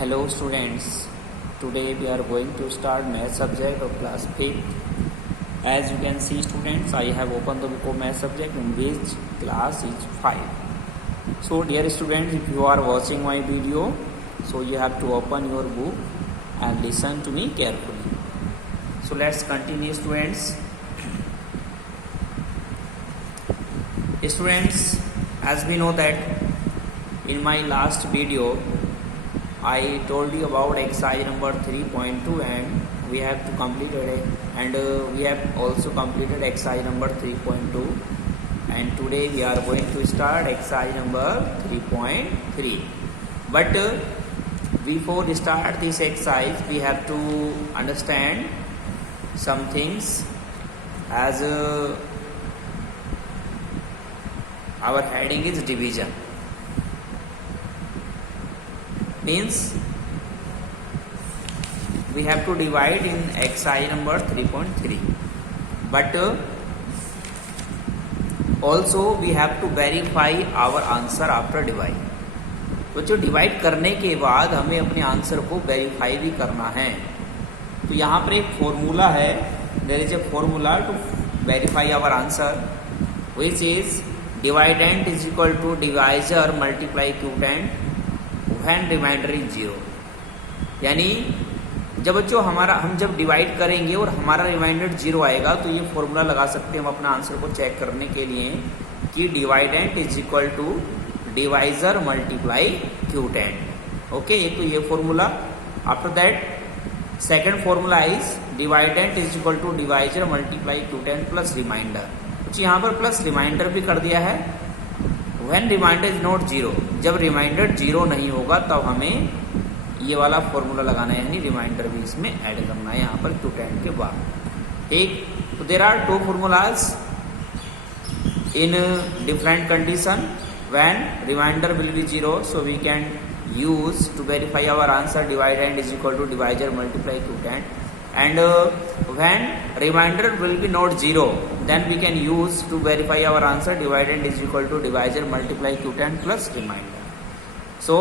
Hello students, today we are going to start math subject of class 5th. As you can see students, I have opened the book of math subject in which class is 5. So dear students, if you are watching my video, so you have to open your book and listen to me carefully. So let's continue students. Students, as we know that in my last video I told you about exercise number 3.2 and we have to complete it, and we have also completed exercise number 3.2, and today we are going to start exercise number 3.3. But before we start this exercise we have to understand some things, as our heading is division. Means we have to divide in exercise number 3.3, but also we have to verify our answer after divide. तो जो divide करने के बाद हमें अपने answer को verify भी करना है, तो यहाँ पर एक फॉर्मूला है, there is a formula to verify our answer which is dividend is equal to divisor multiply quotient when remainder is 0. यानी जब बच्चों हम जब डिवाइड करेंगे और हमारा रिमाइंडर 0 आएगा तो ये फॉर्मूला लगा सकते हैं हम अपना आंसर को चेक करने के लिए कि dividend is equal to divisor multiply quotient. Okay, एक तो ये formula. After that second formula is dividend is equal to divisor multiply quotient plus remainder. कुछ यहाँ पर प्लस रिमाइंडर भी कर दिया है. व्हेन रिमाइंडर इज नॉट 0, जब रिमाइंडर 0 नहीं होगा तब हमें ये वाला फॉर्मूला लगाना है, यानी रिमाइंडर भी इसमें ऐड करना है यहाँ पर क्यूटेंट के बाद. ठीक, तो there are two formulas in different condition. When remainder will be 0, so we can use to verify our answer dividend is equal to divisor multiply quotient, and when remainder will be not 0, then we can use to verify our answer dividend is equal to divisor multiply quotient plus remainder. So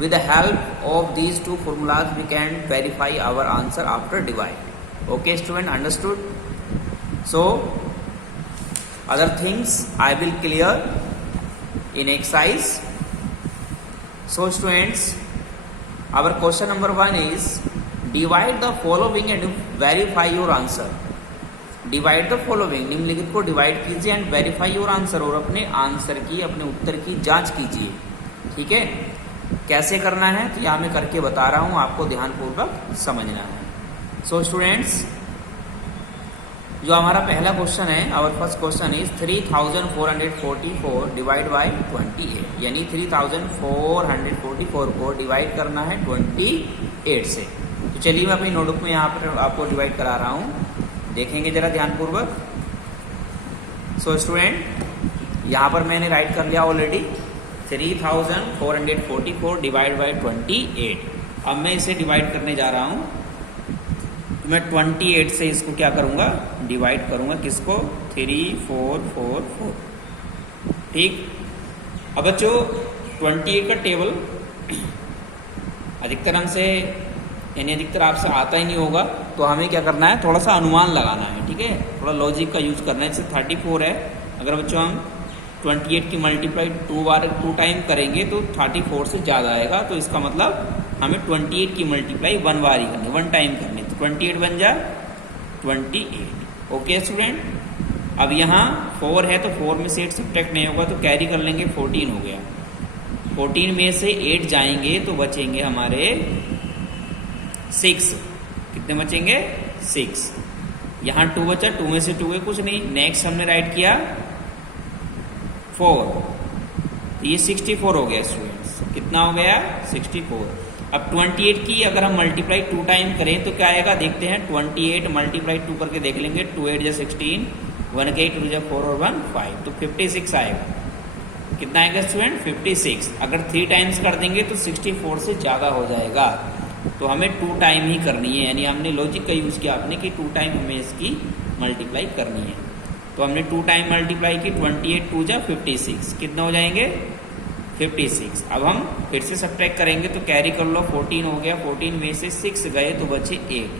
with the help of these two formulas we can verify our answer after divide. Okay student, understood? So other things I will clear in exercise. So students, our question number 1 is divide the following and verify your answer. Divide the following, निम्नलिखित को divide कीजिए and verify your answer, और अपने answer की, अपने उत्तर की जांच कीजिए. ठीक है, कैसे करना है तो यहाँ मैं करके बता रहा हूँ, आपको ध्यानपूर्वक समझना है. सो स्टूडेंट्स, जो हमारा पहला क्वेश्चन है, our first question is 3444 divide by 28. यानी 3444 को डिवाइड करना है 28 से. तो चलिए मैं अपनी नोटबुक में यहाँ पर आपको डिवाइड करा रहा हूँ, देखेंगे जरा ध्यानपूर्वक. सो स्टूडेंट, यहाँ पर मैंने राइट कर लिया ऑलरेडी 3444 डिवाइड बाय 28. अब मैं इसे डिवाइड करने जा रहा हूँ, मैं 28 से इसको क्या करूंगा, डिवाइड करूंगा. किसको? 3444. ठीक. अब बच्चों 28 का टेबल अधिकतर हमसे, यानी अधिकतर आपसे आता ही नहीं होगा, तो हमें क्या करना है, थोड़ा सा अनुमान लगाना है. ठीक है, थोड़ा लॉजिक का यूज करना है. जैसे 34 है, अगर बच्चों हम 28 की मल्टीप्लाई 2 टाइम करेंगे तो 34 से ज़्यादा आएगा. तो इसका मतलब हमें 28 की मल्टीप्लाई 1 बार ही करनी, 1 टाइम करनी. तो 28 बन जा 28. ओके स्टूडेंट, अब यहाँ 4 है तो 4 में से 8 सब्ट्रैक्ट नहीं होगा, तो कैरी कर लेंगे, 14 हो गया. 14 में से 8 जाएंगे तो बचेंगे हमारे 6. कितने बचेंगे? 6. यहाँ 2 बचा, 2 में से 2 है, कुछ नहीं. नेक्स्ट हमने राइट किया 4, तो ये 64 हो गया स्टूडेंट्स. कितना हो गया? 64. अब 28 की अगर हम मल्टीप्लाई 2 टाइम करें तो क्या आएगा, देखते हैं. 28 मल्टीप्लाई 2 करके देख लेंगे. 2 8 जा 16, 1 के 2 जा 4 और 1 5, तो 56 आएगा. कितना आएगा स्टूडेंट? 56. अगर 3 टाइम्स कर देंगे तो 64 से ज़्यादा हो जाएगा. तो हमें 2 टाइम ही करनी है, यानी हमने लॉजिक का यूज़ किया आपने कि 2 टाइम हमें इसकी मल्टीप्लाई करनी है. तो हमने 2 टाइम मल्टीप्लाई की, 28 2 जा 56, कितना हो जाएंगे 56। अब हम फिर से सब्ट्रैक्ट करेंगे तो कैरी कर लो, 14 हो गया, 14 में से 6 गए तो बचे 8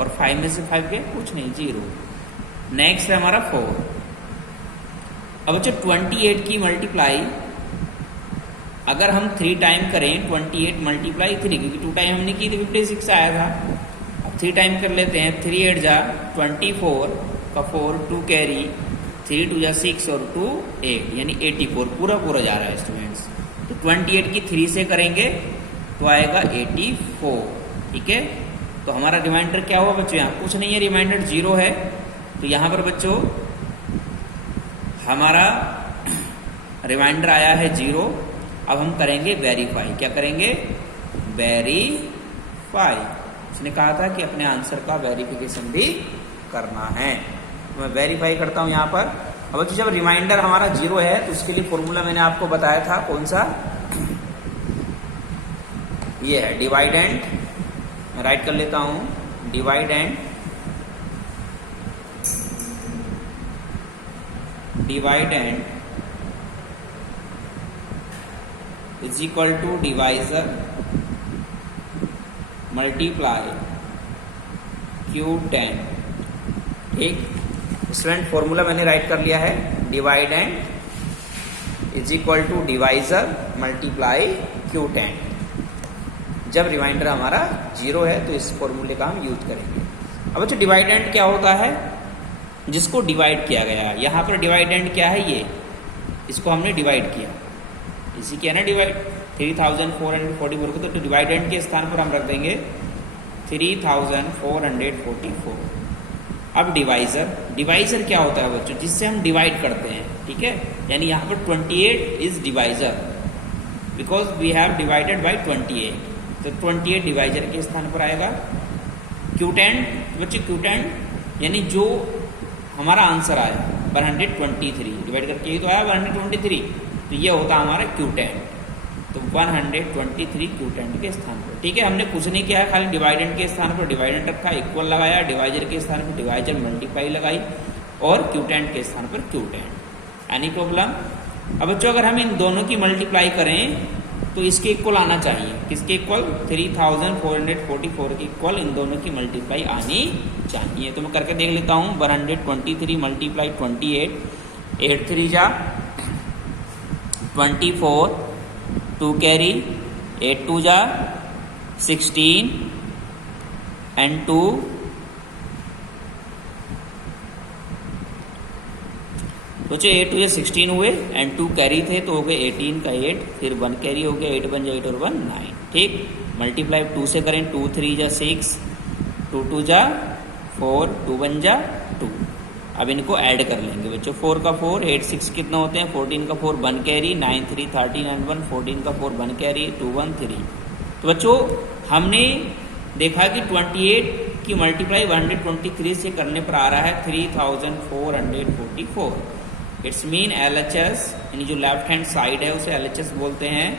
और 5 में से 5 गए कुछ नहीं, 0। नेक्स्ट है हमारा 4। अब बच्चों 28 की मल्टीप्लाई अगर हम 3 टाइम करें, 28 मल्टीप्लाई 3, क्योंकि 2 टाइम हमने की थी 56 आया था। अब 3 टाइम कर लेते हैं, 3 8 जा 24 का 4, 2 कैरी, 3 2 जा 6 और 2 8 यानी 84 पूरा जा रहा है स्टूडेंट्स। तो 28 की 3 से करेंगे तो आएगा 84, ठीक है। तो हमारा रिमाइंडर क्या हुआ बच्चों, यहाँ कुछ नहीं है, रिमाइंडर 0 है। तो यहाँ पर बच्चों हमारा रिमाइंडर आया है 0। अब हम करेंगे वेरीफाई। क्या करेंगे, वेरीफाई। उसने कहा था कि अपने आंसर का वेरिफिकेशन भी करना है, तो मैं वेरीफाई करता हूं यहाँ पर। अब बच्चों जब रिमाइंडर हमारा 0 है तो उसके लिए फॉर्मूला मैंने आपको बताया था, कौन सा, ये है डिवाइडेंड। मैं राइट कर लेता हूं, dividend is equal to divisor multiply Q10, ठीक। स्टूडेंट फॉर्मूला मैंने राइट कर लिया है, dividend is equal to divisor multiply Q10। जब रिमाइंडर हमारा 0 है तो इस फॉर्मूले का हम यूज करेंगे। अब बच्चों डिवाइडेंड क्या होता है, जिसको डिवाइड किया गया है। यहाँ पर डिवाइडेंड क्या है, ये इसको हमने डिवाइड किया, इसी किया ना डिवाइड, 3444 को तो डिवाइडेंड के स्थान पर हम रख देंगे 3444। अब डिवाइजर क्या होता है बच्चों, जिससे हम डिवाइड करते हैं, ठीक है। यानी यहाँ पर 28 is divisor because we have divided by 28, तो 28 डिवाइजर के स्थान पर आएगा। Q10 बच्चों, Q10 यानी जो हमारा आंसर आया 123 डिवाइड करके ही तो आया 123, तो ये होता हमारा Q10। तो 123 Q10 के स्थान पर, ठीक है। हमने कुछ नहीं किया है, खाली डिवाइडेंड के स्थान पर डिवाइडेंड रखा, इक्वल लगाया, डिवाइजर के स्थान पर डिवाइजर मल्टीप्लाई लगाई और Q10 के स्थान पर Q10। Any problem. अब बच्चों अगर हम इन दोनों की मल्टीप्लाई करें तो इसके इक्वल आना चाहिए, किसके इक्वल, 3444 के इक्वल इन दोनों की मल्टीप्लाई आनी चाहिए। तो मैं करके देख लेता हूँ, 123 मल्टीप्लाई 28, 8 3 जा 24, 2 कैरी, 8 2 जा 16 एंड 2 सोचो 8 2 16 हुए एंड 2 कैरी थे तो हो गए 18 का 8, फिर 1 कैरी हो गया, 8 बन जा 8 और 1 9, ठीक। मल्टीप्लाई 2 से करें, 2 3 जा 6, 2 2 जा 4, 2 बन जा 2। अब इनको ऐड कर लेंगे बच्चों, 4 का 4, 8 6 कितना होते हैं, 14 का 4 1 कैरी, 9 3 13 एंड 1, 14 का 4 1 कैरी, 2 1 3। तो बच्चों हमने देखा कि 28 की मल्टीप्लाई 123 से करने पर आ रहा है 3444। इट्स मीन LHS यानी जो लेफ्ट हैंड साइड है उसे LHS बोलते हैं,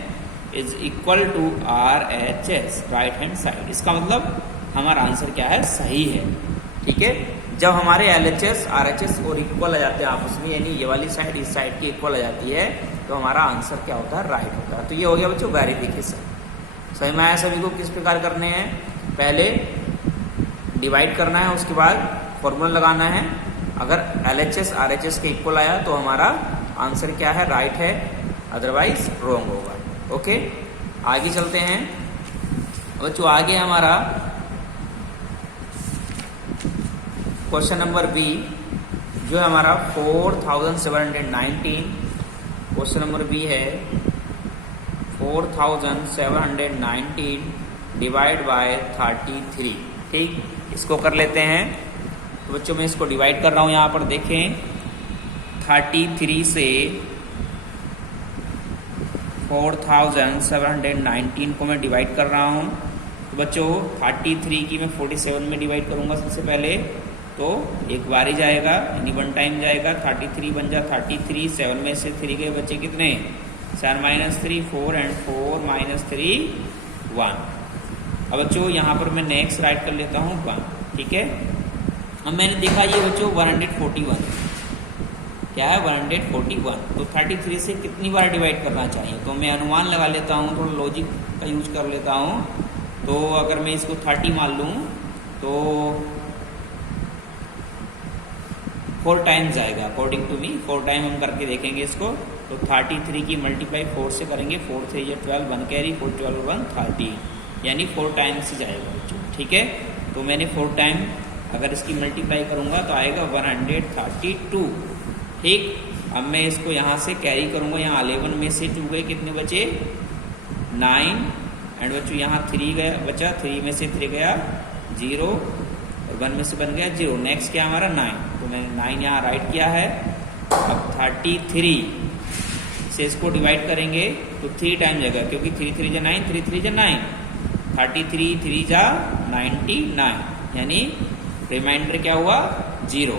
is equal to RHS, right hand side. इसका मतलब हमारा आंसर क्या है, सही है, ठीक है। जब हमारे LHS RHS और इक्वल आ जाते हैं आपस में, यानी ये वाली साइड इस साइड की इक्वल आ जाती है, तो हमारा आंसर क्या होता है, राइट होता है। तो ये हो गया बच्चों वेरिफिकेशन। समझ में आया सभी को किस प्रकार करने हैं, पहले डिवाइड करना है, उसके बाद फॉर्मूला लगाना है। अगर LHS RHS के इक्वल आया तो हमारा आंसर क्या है, राइट है, अदरवाइज रॉन्ग होगा। ओके, आगे चलते हैं बच्चों। आगे हमारा क्वेश्चन नंबर बी जो है हमारा 4719। क्वेश्चन नंबर बी है 4719 डिवाइड बाय 33, ठीक। इसको कर लेते हैं। तो बच्चों मैं इसको डिवाइड कर रहा हूँ, यहाँ पर देखें 33 से 4719 को मैं डिवाइड कर रहा हूँ। तो बच्चों 33 की मैं 47 में डिवाइड करूँगा सबसे पहले, तो एक बार ही जाएगा यानी 1 टाइम जाएगा, 33 बन जा 33, 7 में से 3 के बच्चे कितने, 7 - 3 4 एंड 4 - 3 1। अब बच्चों यहाँ पर मैं नेक्स्ट राइट कर लेता हूँ 1, ठीक है। अब मैंने देखा ये बच्चों 141 क्या है 141। तो 33 से कितनी बार डिवाइड करना चाहिए, तो मैं अनुमान लगा लेता हूँ, थोड़ा लॉजिक का यूज कर लेता हूँ। तो अगर मैं इसको 30 मान लूँ तो 4 टाइम्स आएगा अकॉर्डिंग टू मी। 4 टाइम हम करके देखेंगे इसको। तो 33 की मल्टीप्लाई 4 से करेंगे, 4 3 या 12, 1 कैरी, 4 12 1 30, यानी 4 टाइम्स ही जाएगा बच्चों। ठीक है, तो मैंने 4 टाइम अगर इसकी मल्टीप्लाई करूँगा तो आएगा 132। ठीक, अब मैं इसको यहाँ से कैरी करूँगा, यहाँ 11 में से 2 गए, कितने बचे 9, एंड बच्चों यहाँ 3 गया बचा, 3 में से 3 गया 0, और 1 में से बन गया 0। नेक्स्ट क्या हमारा 9, तो मैंने 9 यहाँ राइट किया है। अब 33 से इसको डिवाइड करेंगे तो 3 टाइम जाएगा, क्योंकि 3 3 जा 9, 3 3 जा 9, 33 3 जा 99, यानी रिमाइंडर क्या हुआ 0।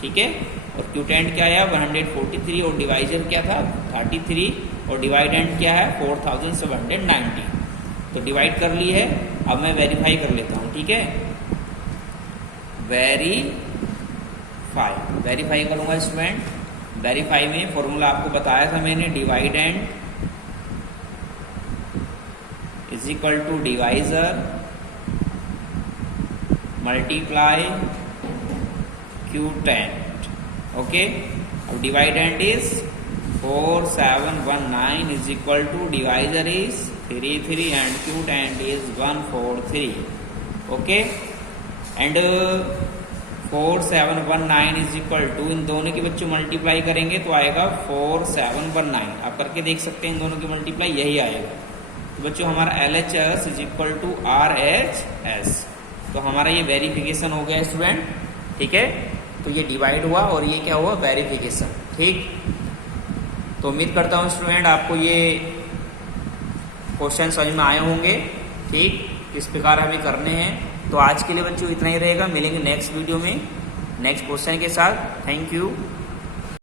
ठीक है, और क्यूटेंट क्या आया 143, और डिवाइजर क्या था 33, और डिवाइडेंट क्या है 4790। तो डिवाइड कर ली है, अब मैं वेरीफाई कर लेता हूँ। ठीक है, वेरीफाई करूँगा स्टूडेंट। वेरीफाई में फॉर्मूला आपको बताया था मैंने, dividend is equal to divisor multiply quotient. Okay, अब dividend is 4719 is equal to divisor is 33 and quotient is 143। Okay, and 4719 is equal to, इन दोनों की बच्चों मल्टीप्लाई करेंगे तो आएगा 4719। आप करके देख सकते हैं, इन दोनों की मल्टीप्लाई यही आएगा। तो बच्चों हमारा LHS is equal to RHS। तो हमारा ये वेरिफिकेशन हो गया स्टूडेंट। ठीक है, तो ये डिवाइड हुआ और ये क्या हुआ वेरिफिकेशन। ठीक, तो उम्मीद करता हूँ स्टूडेंट आपको ये क्वेश्चन समझ में आए होंगे। ठीक, किस प्रकार हमें करने हैं। तो आज के लिए बच्चों इतना ही रहेगा, मिलेंगे नेक्स्ट वीडियो में नेक्स्ट क्वेश्चन के साथ। Thank you.